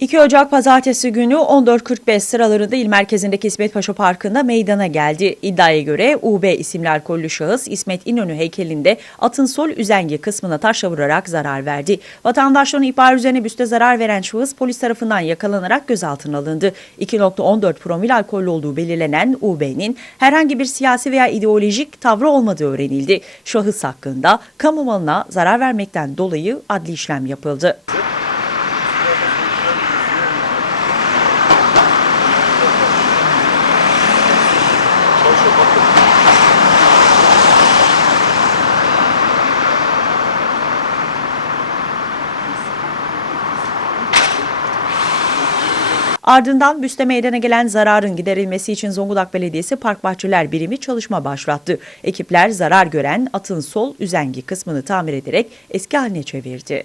2 Ocak pazartesi günü 14.45 sıralarında il merkezindeki İsmet Paşa Parkı'nda meydana geldi. İddiaya göre UB isimli alkollü şahıs İsmet İnönü heykelinde atın sol üzengi kısmına taşla vurarak zarar verdi. Vatandaşların ihbar üzerine büste zarar veren şahıs polis tarafından yakalanarak gözaltına alındı. 2.14 promil alkollü olduğu belirlenen UB'nin herhangi bir siyasi veya ideolojik tavrı olmadığı öğrenildi. Şahıs hakkında kamu malına zarar vermekten dolayı adli işlem yapıldı. Ardından büste meydana gelen zararın giderilmesi için Zonguldak Belediyesi Park Bahçeler Birimi çalışma başlattı. Ekipler zarar gören atın sol üzengi kısmını tamir ederek eski haline çevirdi.